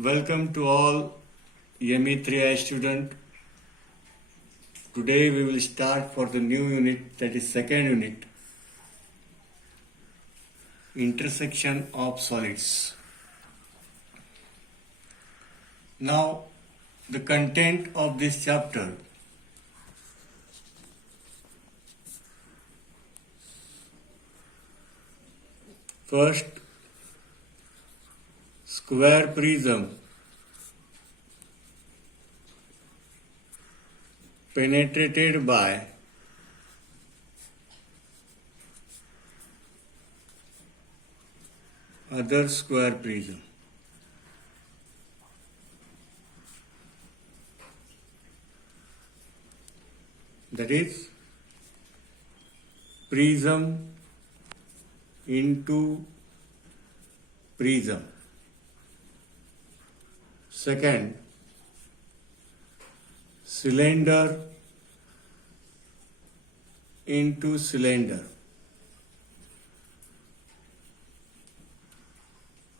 Welcome to all EME 3I student. Today we will start for the new unit, that is second unit, intersection of solids. Now the content of this chapter. First, square prism penetrated by other square prism. That is prism into prism. Second, cylinder into cylinder.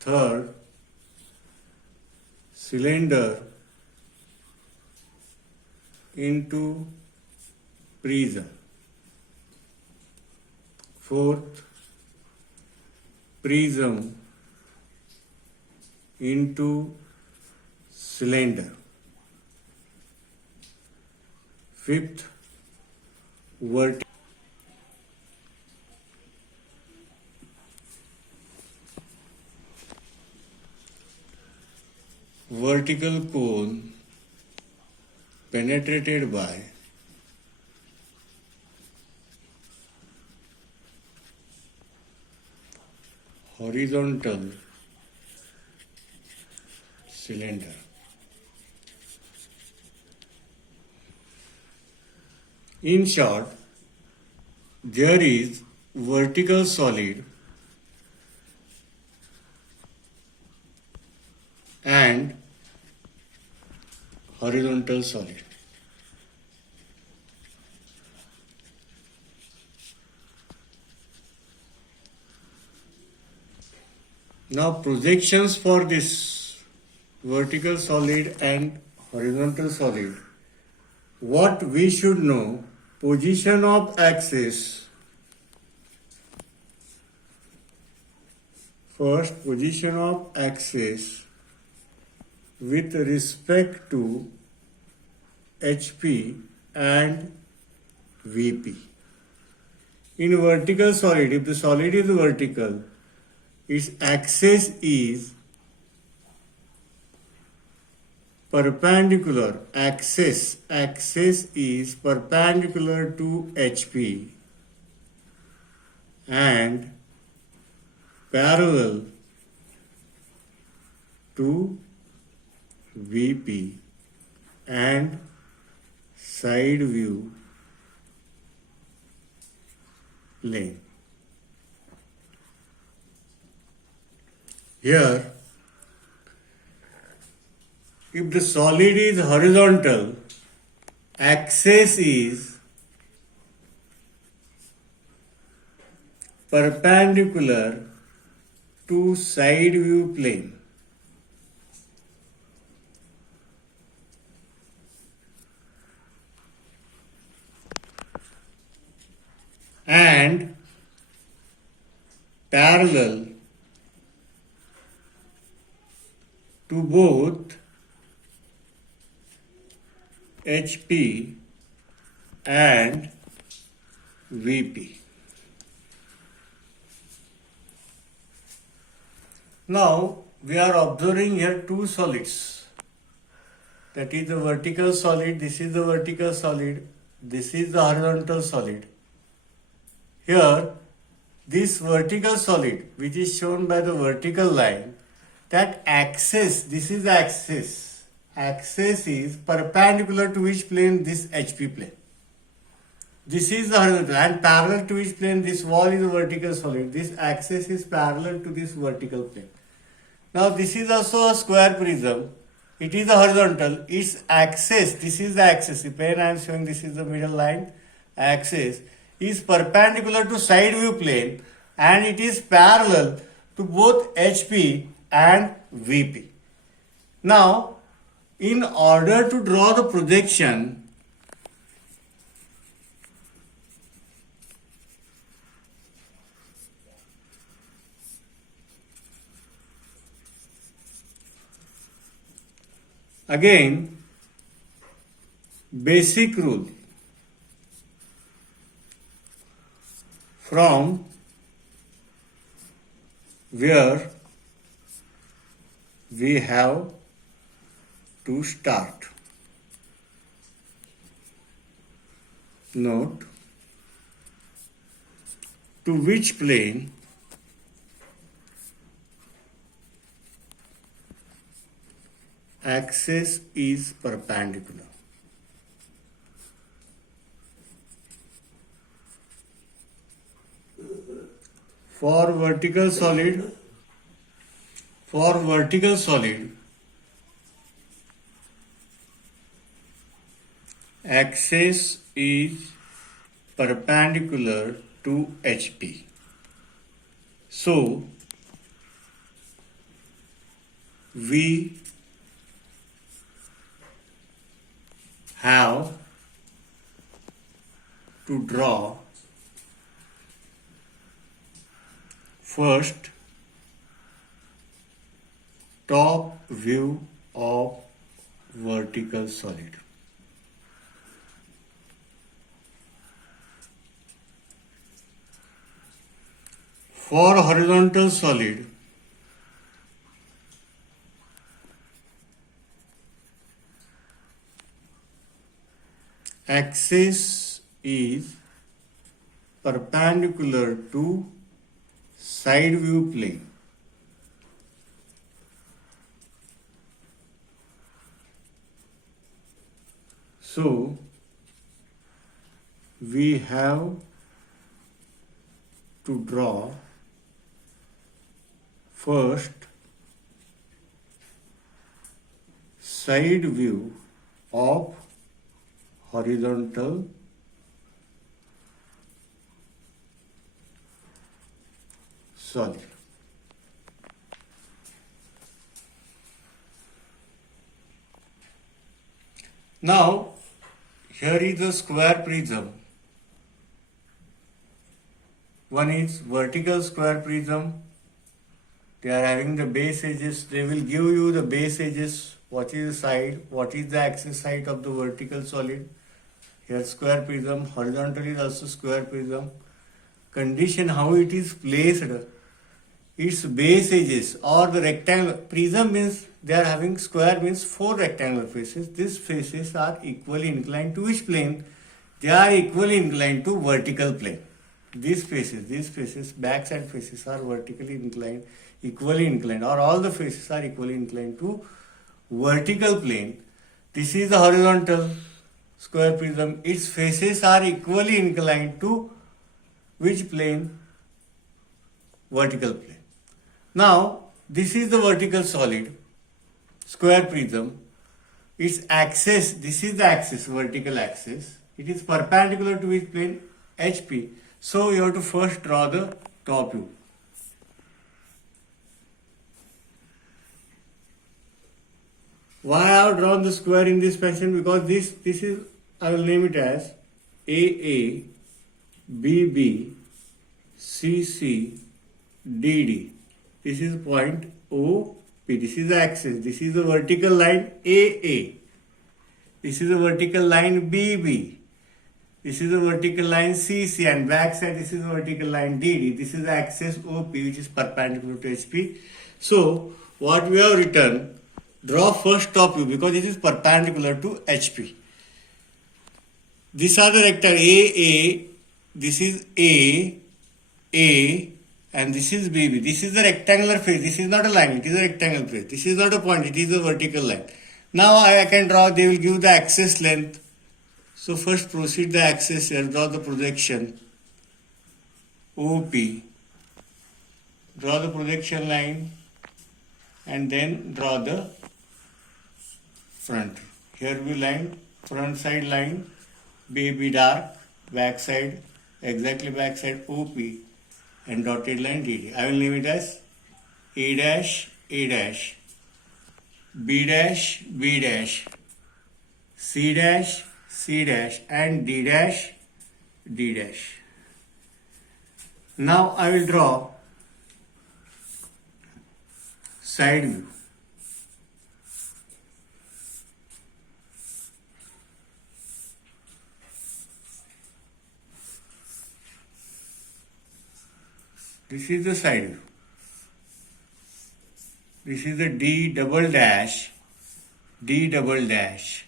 Third, cylinder into prism. Fourth, prism into cylinder. Fifth, vertical cone penetrated by horizontal cylinder. In short, there is vertical solid and horizontal solid. Now projections for this vertical solid and horizontal solid. What we should know: position of axis. First, position of axis with respect to HP and VP. In vertical solid, if the solid is vertical, its axis is perpendicular. Axis is perpendicular to HP and parallel to VP and side view plane. Here, if the solid is horizontal, axis is perpendicular to side view plane. And parallel to both HP and VP. Now we are observing here two solids. That is the vertical solid, this is the vertical solid, this is the horizontal solid. Here, this vertical solid, which is shown by the vertical line, that axis, this is the axis. Axis is perpendicular to which plane? This HP plane. This is the horizontal, and parallel to which plane? This wall is a vertical solid. This axis is parallel to this vertical plane. Now this is also a square prism. It is a horizontal. Its axis, this is the axis. The plane I am showing, this is the middle line. Axis is perpendicular to side view plane and it is parallel to both HP and VP. Now, in order to draw the projection, again, basic rule from where we have to start. Note to which plane axis is perpendicular. For vertical solid, axis is perpendicular to HP. So, we have to draw first top view of vertical solid. For horizontal solid, axis is perpendicular to side view plane. So, we have to draw first side view of horizontal solid. Now, here is the square prism. One is vertical square prism. They are having the base edges. They will give you the base edges. What is the side? What is the axis height of the vertical solid? Here square prism. Horizontal is also square prism. Condition how it is placed. Its base edges or the rectangle. Prism means they are having square means 4 rectangular faces. These faces are equally inclined to which plane? They are equally inclined to vertical plane. These faces, backside faces are vertically inclined, equally inclined, or all the faces are equally inclined to vertical plane. This is the horizontal square prism. Its faces are equally inclined to which plane? Vertical plane. Now, this is the vertical solid, square prism. Its axis, this is the axis, vertical axis. It is perpendicular to which plane? HP. So, you have to first draw the top view. Why I have drawn the square in this fashion? Because this is, I will name it as AA, BB, CC, DD. This is point OP. This is the axis. This is the vertical line AA. This is the vertical line BB. This is the vertical line CC, and back side this is the vertical line DD. This is the axis OP which is perpendicular to HP. So what we have written, draw first top view because it is perpendicular to HP. These are the rectangle AA, this is A, and this is BB. This is the rectangular face. This is not a line, it is a rectangular face. This is not a point, it is a vertical line. Now I can draw, they will give the axis length. So first proceed the axis here, draw the projection OP, draw the projection line, and then draw the front. Here we line, front side line, BB dark, back side, exactly back side OP, and dotted line DD. I will name it as A dash, B dash, B dash, C dash, C dash, and D dash, D dash. Now I will draw side view. This is the side view. This is the D double dash, D double dash,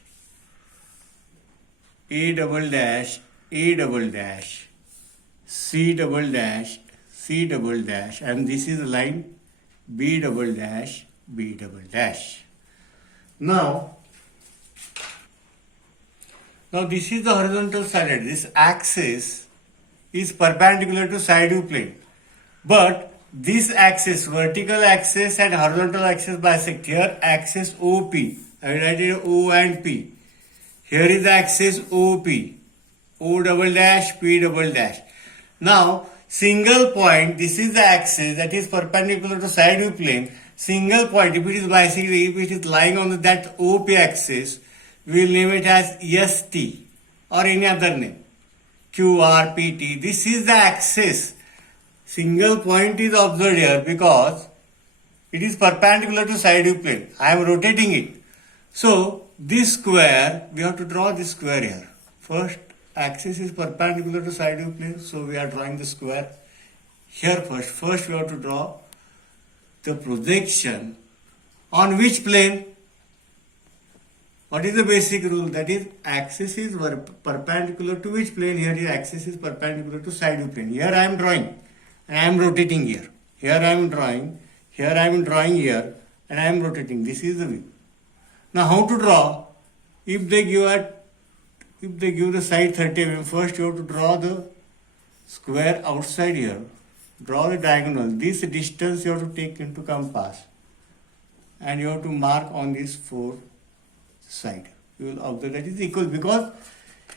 A double dash, A double dash, C double dash, C double dash, and this is the line B double dash, B double dash. Now this is the horizontal side. This axis is perpendicular to side view plane. But this axis, vertical axis and horizontal axis bisect. Here axis OP. I will write it O and P. Here is the axis OP. O double dash, P double dash. Now single point, this is the axis that is perpendicular to side view plane. Single point, if it is bisected, if it is lying on that OP axis, we will name it as ST or any other name. QR, PT. This is the axis. Single point is observed here because it is perpendicular to side view plane. I am rotating it. So this square, we have to draw this square here. First, axis is perpendicular to side view plane, so we are drawing the square here first. First we have to draw the projection on which plane? What is the basic rule? That is, axis is perpendicular to which plane? Here is axis is perpendicular to side view plane. Here I am drawing. And I am rotating here. Here I am drawing. Here I am drawing here. And I am rotating. This is the view. Now how to draw? If they give the side 30 mm, first you have to draw the square outside here. Draw the diagonal. This distance you have to take into compass. And you have to mark on this four side. You will observe that is equal because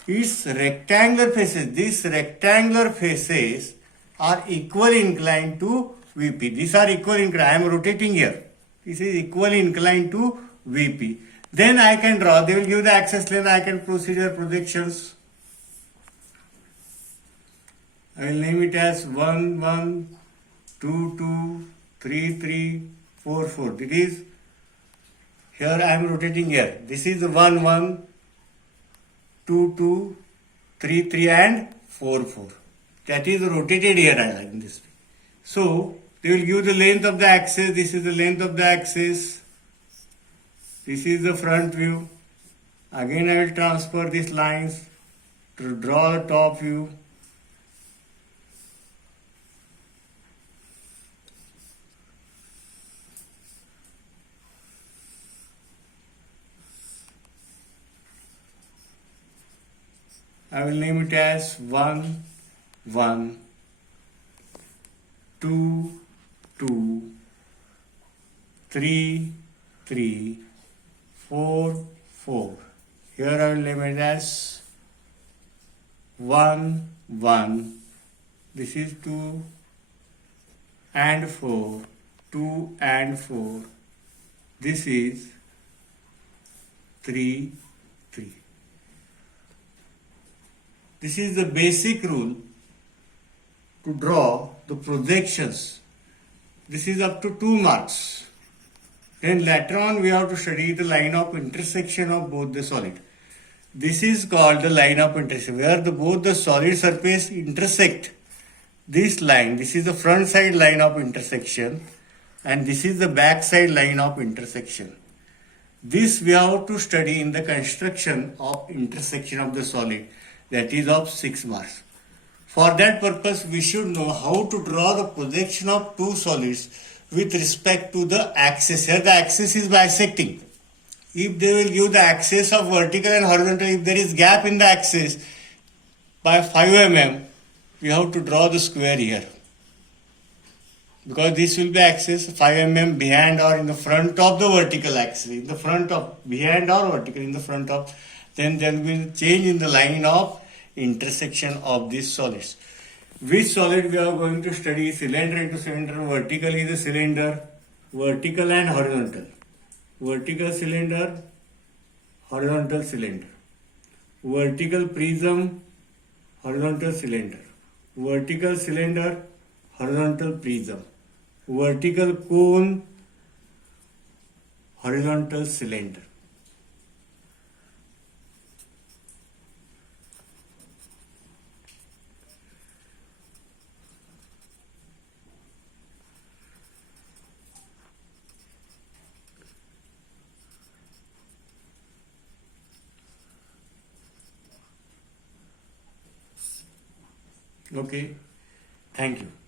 its rectangular faces. These rectangular faces are equally inclined to VP. These are equally inclined. I am rotating here. This is equally inclined to VP. Then I can draw. They will give the axis length. I can proceed your projections. I will name it as 1, 1, 2, 2, 3, 3, 4, 4. It is here I am rotating here. This is 1, 1, 2, 2, 3, 3 and 4, 4. That is rotated here in this way. So they will give the length of the axis. This is the length of the axis. This is the front view. Again I will transfer these lines to draw the top view. I will name it as 1, 1, 2, 2, 3, 3, 4, 4. Here I will name it as 1, 1. This is 2 and 4. 2 and 4. This is 3, 3. This is the basic rule to draw the projections. This is up to 2 marks. Then later on we have to study the line of intersection of both the solid. This is called the line of intersection, where both the solid surface intersect. This line, this is the front side line of intersection and this is the back side line of intersection. This we have to study in the construction of intersection of the solid, that is of 6 marks. For that purpose, we should know how to draw the projection of two solids with respect to the axis. Here the axis is bisecting. If they will give the axis of vertical and horizontal, if there is gap in the axis by 5 mm, we have to draw the square here. Because this will be axis 5 mm behind or in the front of the vertical axis. In the front of, behind or vertical, in the front of, then there will be a change in the line of intersection of these solids. Which solid we are going to study? Cylinder into cylinder. Vertical is a cylinder, vertical and horizontal. vertical cylinder, horizontal cylinder, vertical prism, horizontal cylinder, vertical cylinder, horizontal prism, vertical cone, horizontal cylinder. Okay, thank you.